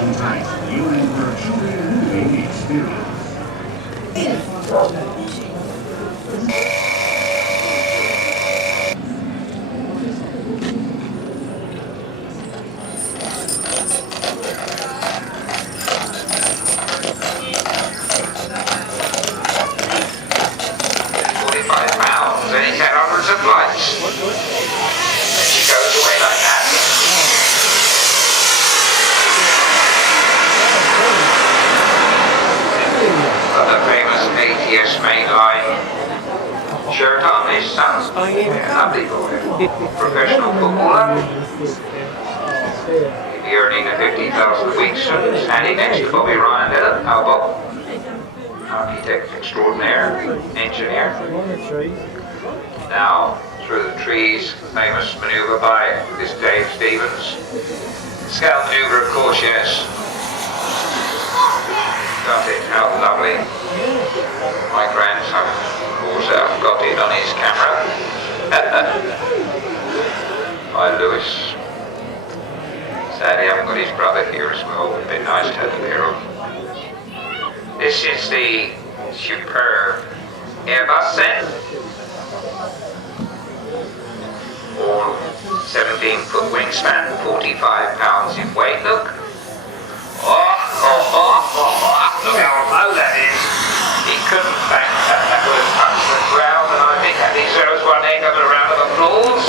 Sometimes you enter a truly moving experience. £45 and he's had hundreds of flights. And she goes away like that. But the famous ATS mainline shirt on his son. Lovely boy. Professional footballer. He'll be earning a 50,000 a week soon. Standing next to Bobby Ryan there. How about architect extraordinaire, engineer. Now, through the trees, famous manoeuvre by this Dave Stevens. Scout manoeuvre, of course, yes. Got it, how lovely. My grandson, of course, got it on his camera. Hi, Lewis. Sadly, I haven't got his brother here as well. It'd be nice to have a pair of. This is the superb Airbus set. All 17-foot wingspan, 45 pounds in weight. Look. Look how low that is. He couldn't bank that. That would have touched the ground, and I think that deserves one heck of a round of applause.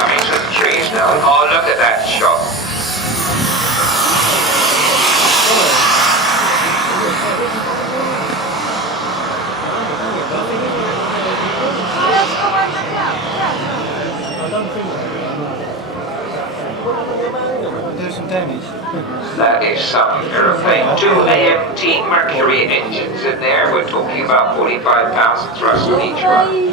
Coming to the trees now. Oh, look at that shot. That is some aeroplane. 2 AMT Mercury engines in there. We're talking about 45 pounds of thrust on each one.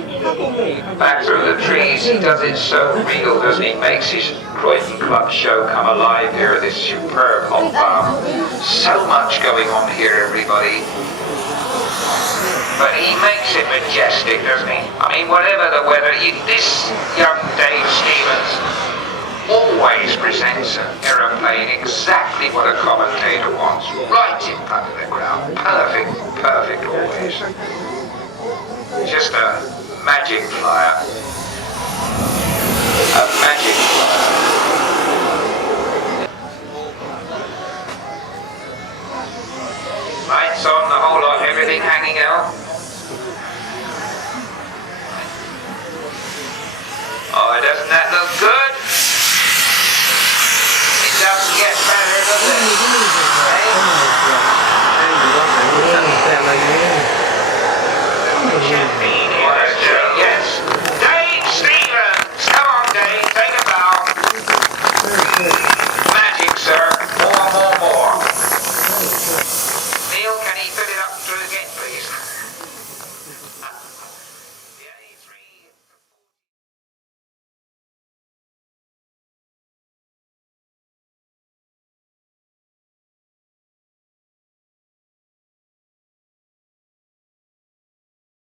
Back through the trees, he does it so real, doesn't he? Makes his Croydon Club show come alive here, this superb hot farm. So much going on here, everybody. But he makes it majestic, doesn't he? I mean, whatever the weather, this young Dave Stevens always presents an aeroplane exactly what a commentator wants, right in front of the crowd. Perfect, perfect always. Just a magic flyer. A magic flyer. Lights on, the whole lot, everything hanging out.